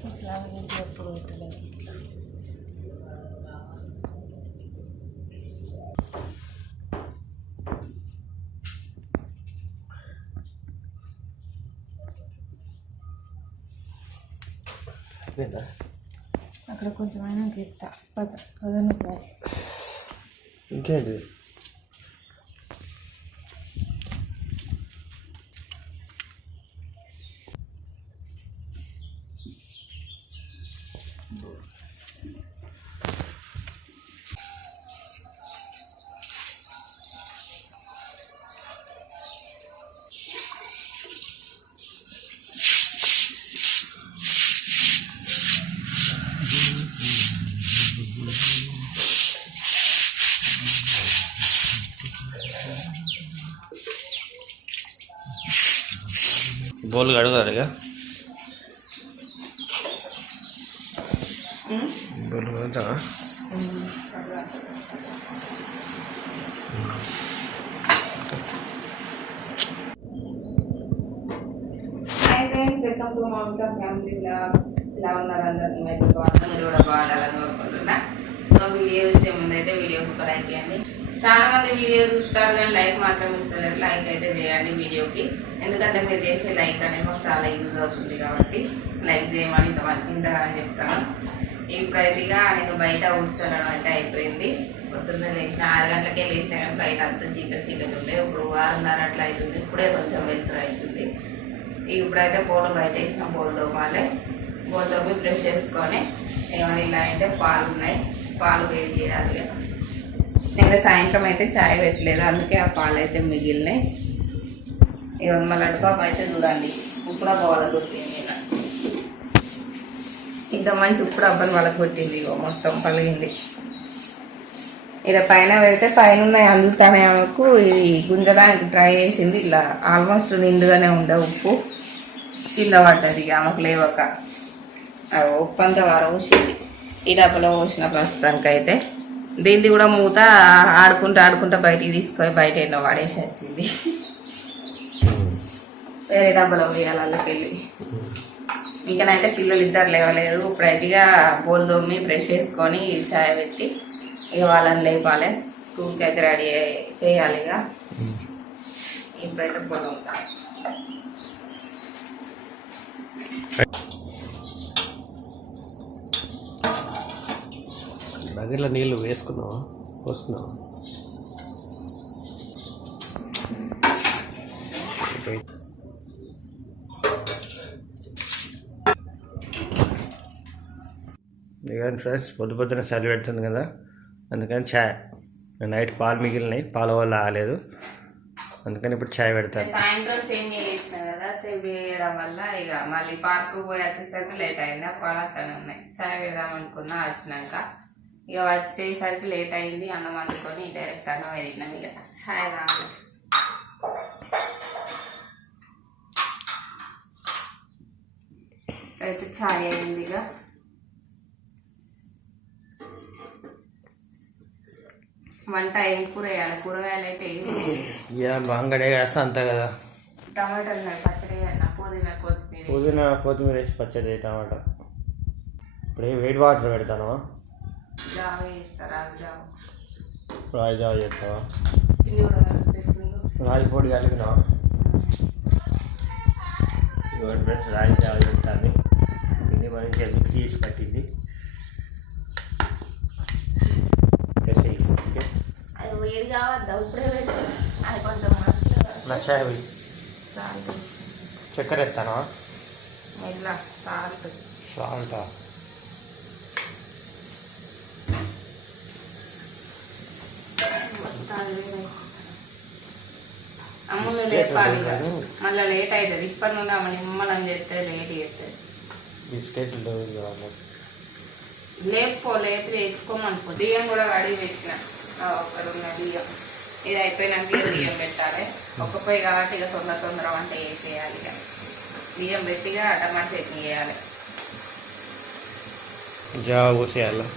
ఎప్పుడు పెట్టలేదు ఇట్లా అయిపోయిందా? అక్కడ కొంచెం అయినా ఎత్తా పద పదను బాయ్ ఇంకేంటి? బోల్ కడుగుతారు ఇక. Bowl కడుగుతావా? Hi friends welcome to Mamata family blogs. ఇలా ఉన్నారు అందరు? మేము బాగున్నాం మీరు కూడా బాగుండాలని కోరుకుంటున్నా. సో వీడియో చూసే అయితే వీడియోకి ఒక లైక్ చేయండి. చాలా మంది వీడియో చూస్తారు కానీ లైక్ మాత్రం ఇస్తలేరు. లైక్ అయితే చేయండి వీడియోకి. ఎందుకంటే మీరు చేసే లైక్ అనేది మాకు చాలా యూజ్ అవుతుంది కాబట్టి లైక్ చేయమని ఇంత ఇంతగానే చెప్తాను. ఇప్పుడైతే ఇక నేను బయట ఉడ్చడం అయితే అయిపోయింది. పొద్దున్న లేచిన ఆరు గంటలకే లేచిన కానీ బయట అంతా చీకటి చీకటి ఉండే. ఇప్పుడు ఆరున్నర అట్లా అవుతుంది. ఇప్పుడే కొంచెం వెళ్తురు అవుతుంది. ఇప్పుడైతే పోలు బయట వేసిన పూలు తోమాలి. పూలు తోమి బ్రష్ చేసుకొని ఏమైనా ఇలా అయితే పాలు ఉన్నాయి. పాలు వేడి చేయాలి నిన్న సాయంత్రం అయితే చాయ్ పెట్టలేదు. అందుకే ఆ పాలు అయితే మిగిలినాయి. ఇక మళ్ళీ అడుపాప అయితే చూడండి. ఇప్పుడు బాగా కొట్టింది నిన్న ఇంత మంచి ఉప్పుడు అబ్బని వాళ్ళకి కొట్టింది ఇగో మొత్తం పలిగింది. ఇలా పైన పెడితే పైన ఉన్నాయి అందుతానే ఆమెకు ఇది గుంజడానికి ట్రై చేసింది. ఇలా ఆల్మోస్ట్ నిండుగానే ఉండే ఉప్పు. కింద పడ్డది ఇక ఆమెకు లేవక. ఆ ఉప్పు అంతా వరవసింది ఈ డబ్బలో పోసిన ప్రస్తుతానికి అయితే. దీన్ని కూడా మూత ఆడుకుంటూ ఆడుకుంటూ బయటికి తీసుకొని బయట ఎన్నో వాడేసి వచ్చింది. వేరే డబ్బాలో వేయాలి వాళ్ళకెళ్ళి ఇంకనైతే పిల్లలు ఇద్దరు లేవలేదు. ఇప్పుడైతే ఇక బోల్ దొమ్మి బ్రష్ చేసుకొని చాయ్ పెట్టి ఇక వాళ్ళని లేపాలి. స్కూల్కి అయితే రెడీ చేయాలి ఇక. ఇప్పుడైతే పొలం నదిలో నీళ్ళు వేసుకున్నావా పోసుకున్నావా అయిపోయింది. ఇదిగోండి ఫ్రెండ్స్ పొద్దు పొద్దున చలి పెడుతుంది కదా. అందుకని ఛాయ్ నైట్ పాలు మిగిలినాయి పాల వల్ల ఆగలేదు. అందుకని ఇప్పుడు ఛాయ్ పెడతాను. సాయంత్రం సేమ్ చేసిన కదా సేమ్ వేయడం వల్ల ఇక మళ్ళీ పార్క్ పోయి వచ్చేసరికి లేట్ అయింది ఆ ఉన్నాయి. చాయ్ పెడదాం అనుకున్నా వచ్చినాక ఇక వచ్చేసరికి లేట్ అయింది అన్నం వండుకొని డైరెక్ట్ అన్నం వెళ్ళినాం ఇక. చాయ్ కావాలి. అయితే ఛాయ్ అయింది ఇక వంట ఏం కూర వేయాలి కూరగాయలు అయితే ఏం వంగడే వేస్తా అంతా కదా. టమాటాలు పచ్చడి వేయాలి పుదీనా కొత్తిమీర వేసి. పుదీనా కొత్తిమీర వేసి పచ్చడి టమాటా. ఇప్పుడు వేడి వాటర్ పెడతాను జావ వేస్తారు ఆలు జావ. రాయి జావ చేస్తావా. రాయి పొడి ఇవ్వండి ఫ్రెండ్స్ రాయి జావ చేస్తాను ఇది మంచిగా మిక్స్ చేసి పట్టింది. నచ్చాయి చక్కెర ఎత్తానా? సాల్ట్. సాల్టా అమ్ములు లేపాలి. మళ్ళీ లేట్ అవుతుంది. ఇప్పటి నుండి అమ్మ నిమ్మలం చేస్తే లేట్ చేస్తుంది. బిస్కెట్లు కావాలి లేపో లేపి తెచ్చుకోమనుకో బియ్యం కూడా కడిగి పెట్టిన. ఆ, ఒక రెండు బియ్యం. ఇది అయిపోయినాక బియ్యం పెట్టాలి. ఒక పొయ్యి కాబట్టి ఇక తొందర తొందర వంట చేసేయాలి ఇక. బియ్యం పెట్టిగా టమాటా చట్నీ చేయాలి. జావ పోసేయాల?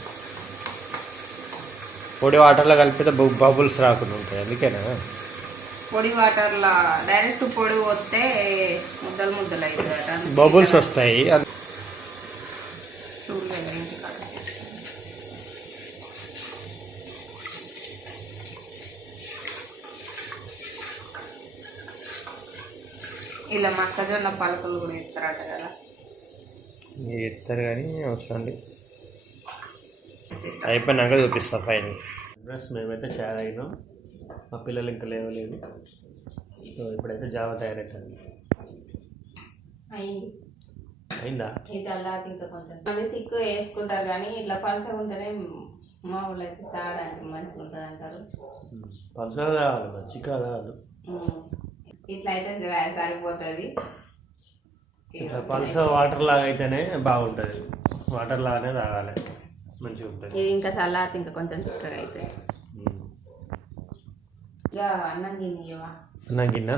పొడి వాటర్లో కలిపితే బబు- బబుల్స్ రాకుండా ఉంటాయి అందుకేనా? పొడి వాటర్లో డైరెక్ట్ పొడి పోతే ముద్దలు ముద్దలు అవుతుంది బబుల్స్ వస్తాయి. ఇలా మొక్కజొన్న పలుకులు కూడా ఇస్తారట కదా. ఇస్తారు కానీ అవసరం లేదు అయిపోయినాక చూపిస్తా పైన ఫ్రెండ్స్ మేమైతే చాలా అయినాం. మా పిల్లలు ఇంకా లేవలేదు. సో ఇప్పుడైతే జావ తయారవుతుంది అయింది. అయిందా? ఇది చల్లాకి ఇంకా కొంచెం. మళ్ళీ తిక్కు వేసుకుంటారు కానీ ఇట్లా పలసగా ఉంటేనే మా ఊళ్ళో అయితే తాగడానికి మంచిగా ఉంటుంది అంటారు పలుసగా కావాలి మంచిగా కావాలి. ఉమ్. ఇట్లా అయితే సరిపోతుంది. ఇట్లా పలుస వాటర్ లాగా అయితేనే బాగుంటుంది. వాటర్ లాగానే తాగాలి. మంచిగా ఉంటుంది. ఇది ఇంకా చల్లారితే ఇంకా కొంచెం చిక్కగా అవుతుంది ఇక అన్నం తినియవా అన్నం గిన్నె.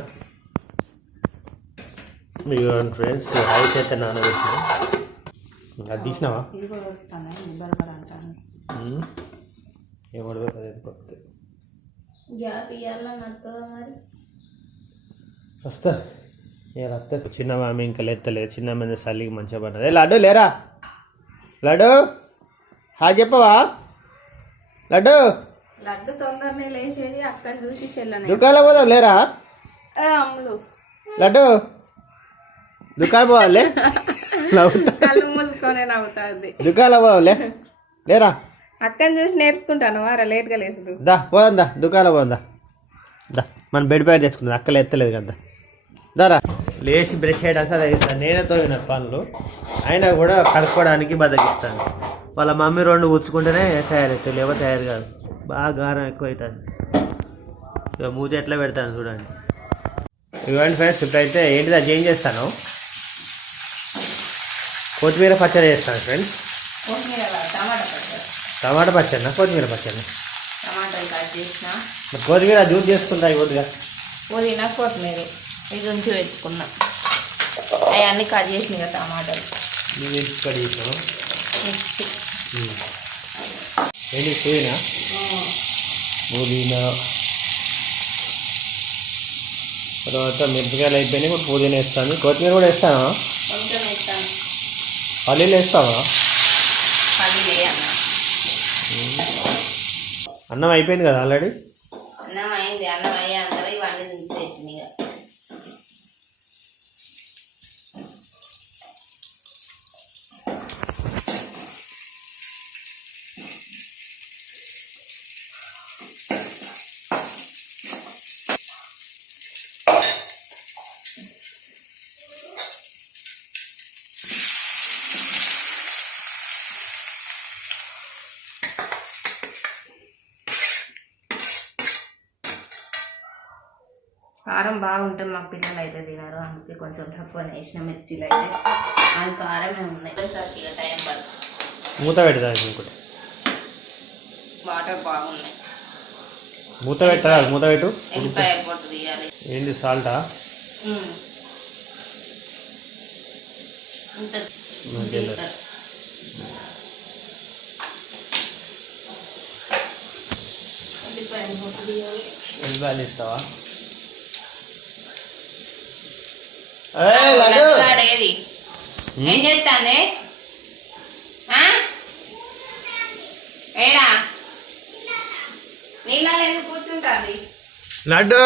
మీకు ఫ్రెండ్స్ రైస్ అయితే నానబెట్టిన? అది తీసినావా? ఏమడదు గ్యాస్ ఇవ్వాలని నడుతుందా మరి? వస్తా. వస్తా? చిన్న మామి ఇంకా లేత్తలేదు. చిన్న మంది చలికి మంచిగా పడ్డది. ఏ లడ్డు లేరా? లడ్డు? హా చెప్పవా? లడ్డు? లడ్డు తొందరనే లేచేది అక్కని చూసి చెల్లనే. దుకాణం పోదాం లేరా? అమ్ములు. లడ్డు? దుకాణం పోవాలి నవ్వుతుంది. దుకాణం పోదాంలే లేరా? అక్కని చూసి నేర్చుకుంటాను. వారా లేట్గా లేసుడు దా పోదాం దా. దుకాణం పోదాం దా. మన బెడ్ ప్యాడ్ తెచ్చుకుందాం. అక్కలు ఎత్తలేదు కదా. దారా. లేచి బ్రష్ చేయడానికి అదే ఇస్తాను నేనే తోగిన పనులు. అయినా కూడా కడుక్కోవడానికి బద్దకిస్తాను. వాళ్ళ మమ్మీ రెండు ఉచ్చుకుంటేనే తయారవుతాయి. లేవో తయారు కాదు. బాగా గారం ఎక్కువ అవుతుంది ఇక మూత ఎట్లా పెడతాను చూడండి. ఇవ్వండి ఫ్రెండ్స్ ఇప్పుడైతే ఏంటిది అది ఏం చేస్తాను? కొత్తిమీర పచ్చడి చేస్తాను ఫ్రెండ్స్. టమాటా పచ్చడి. టమాటా పచ్చడినా? కొత్తిమీర పచ్చడినా? మరి కొత్తిమీర జ్యూస్ చేసుకుంటా కొద్దిగా పుదీనా కొత్తిమీర. ఇది ఉంచి పెట్టుకున్నా అవన్నీ కట్ చేసిన కదా టమాటాలు. ఇక్కడ చేసావు మిక్సీ ఏంటి పుదీనా పుదీనా. తర్వాత మిరపకాయలు అయిపోయినాయి ఇప్పుడు పుదీనా వేస్తాను. కొత్తిమీర కూడా వేస్తాను. పల్లీలు వేస్తావా? అన్నం అయిపోయింది కదా ఆల్రెడీ అన్నం అయింది అన్నం అయ్యే అందరూ ఇవన్నీ దించి పెట్టిన ఇక కారం బాగుంటే మా పిల్లలు అయితే తినరు. అందుకే కొంచెం తక్కువ వేసిన మిర్చిలు అయితే అది కారమే ఉన్నాయి. సరికి టైం పడుతుంది మూత పెడతా ఇంకోటి. వాటర్ బాగున్నాయి. మూత పెట్టరా మూత పెట్టు. ఏంటి సాల్టా? ఎల్లిపాయలు ఇస్తావా ఏం చేస్తాంది? ఏడా? ఎందుకు కూర్చుంటుంది? లడ్డు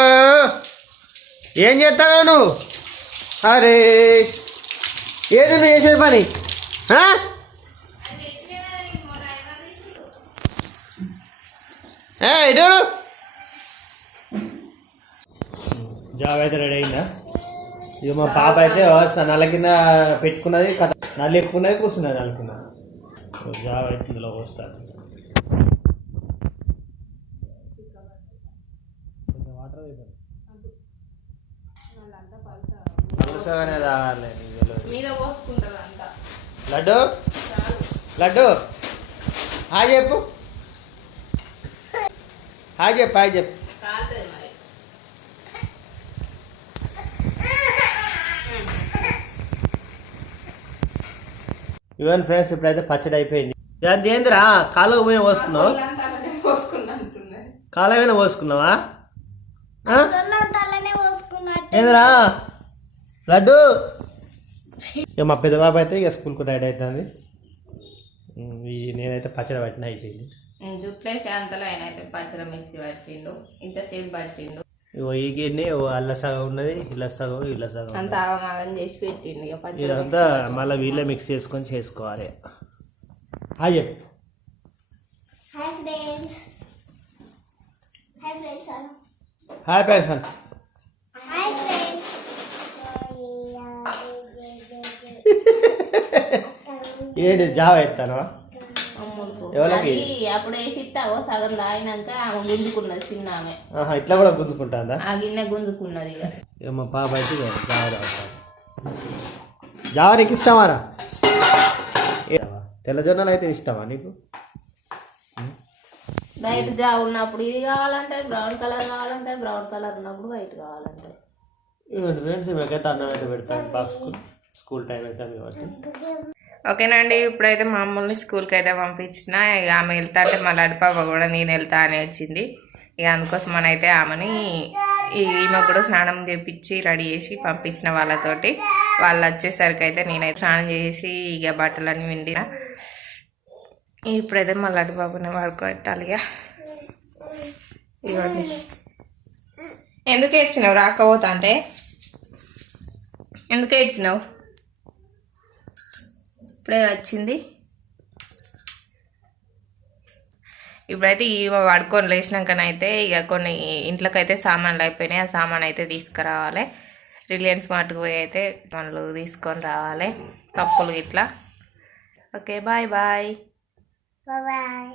ఏం చేస్తావు నువ్వు? అరే ఏది నువ్వు చేసేది పని? ఆ? ఏ, ఇటు. జాబ్ అయితే రెడీ అయిందా? ఇక మా పాప అయితే నల్ల కింద పెట్టుకున్నది కథ నల్లు ఎక్కున్నది కూర్చున్నది నల్ల కింద. జాబ్ అయితే ఇందులో వస్తారు లడ్డు? లడ్డు? హాయ్ చెప్పు. హాయ్ చెప్పు హాయ్ చెప్పు కాలుతుంది మరి ఇవన్నీ ఫ్రెండ్స్ ఇప్పుడైతే పచ్చడి అయిపోయింది. అది ఏందిరా? కాలువ పోయిన పోసుకున్నావు? అంతా అలానే పోసుకున్నా అంటున్నది కాలువ పోయిన పోసుకున్నావా? ఏందిరా? లడ్డు? ఇక మా పెద్ద బాబు అయితే ఇక స్కూల్కి రెడీ అవుతుంది నేనైతే పచ్చడి పట్టిన అయిపోయింది. జుట్లేసే అంతలో ఆయన అయితే పచ్చడి మిక్సీ పట్టిండు. ఇంతసేపు పట్టిండు. ఇగో ఈ గిన్నె ఓ అల్ల సగం ఉన్నది ఇలా సగం ఇలా సగం అంత ఆగమాగం చేసి పచ్చడి ఇదంతా మళ్ళీ వీళ్ళే మిక్స్ చేసుకొని చేసుకోవాలి హాయ్ చెప్పు. Hi friends hi friends hi person hi friends ఏంటి జావ ఎత్తాను ఎవరికి? అప్పుడు వేసి సగం తాగినాక ఆమె గుంజుకున్నది చిన్న ఆమె ఇట్లా కూడా గుంజుకుంటుందా? ఆ గిన్నె గుంజుకున్నది ఇక. మా పాప అయితే జావ నీకు ఇష్టమారా ఏ జావ? తెల్ల జొన్నలు అయితే ఇష్టమా నీకు? వైట్ జా ఉన్నప్పుడు ఇది కావాలంటే బ్రౌన్ కలర్ కావాలంటే బ్రౌన్ కలర్ ఉన్నప్పుడు వైట్ కావాలంటే. ఫ్రెండ్స్ మేకైతే అన్నం అయితే పెడతాను. బాక్స్కు స్కూల్ టైం అయితే కాబట్టి. ఓకేనండి ఇప్పుడైతే మా అమ్మల్ని స్కూల్కి అయితే పంపించిన. ఇక ఆమె వెళ్తా అంటే మా లడిపాప కూడా నేను వెళ్తా అని ఏడ్చింది. ఇక అందుకోసం మన అయితే ఆమెని ఈమె కూడా స్నానం చేపించి రెడీ చేసి పంపించిన వాళ్ళతోటి. వాళ్ళు వచ్చేసరికి అయితే నేనైతే స్నానం చేసి ఇక బట్టలన్నీ విండిన. ఇప్పుడైతే మా అడిపాపని పడుకోబెట్టాలి ఇక. ఇవ్వండి. ఎందుకు ఏడ్చినావు? రాకపోతా అంటే? ఎందుకు ఏడ్చినావు? ఇప్పుడే వచ్చింది. ఇప్పుడైతే ఈ పడుకొని లేచినాకనైతే ఇక కొన్ని ఇంట్లోకైతే సామాన్లు అయిపోయినాయి. ఆ సామాన్ అయితే తీసుకురావాలి. రిలయన్స్ మార్ట్కి పోయి అయితే మనలు తీసుకొని రావాలి. కప్పులు ఇట్లా ఓకే బాయ్ బాయ్. బాయ్.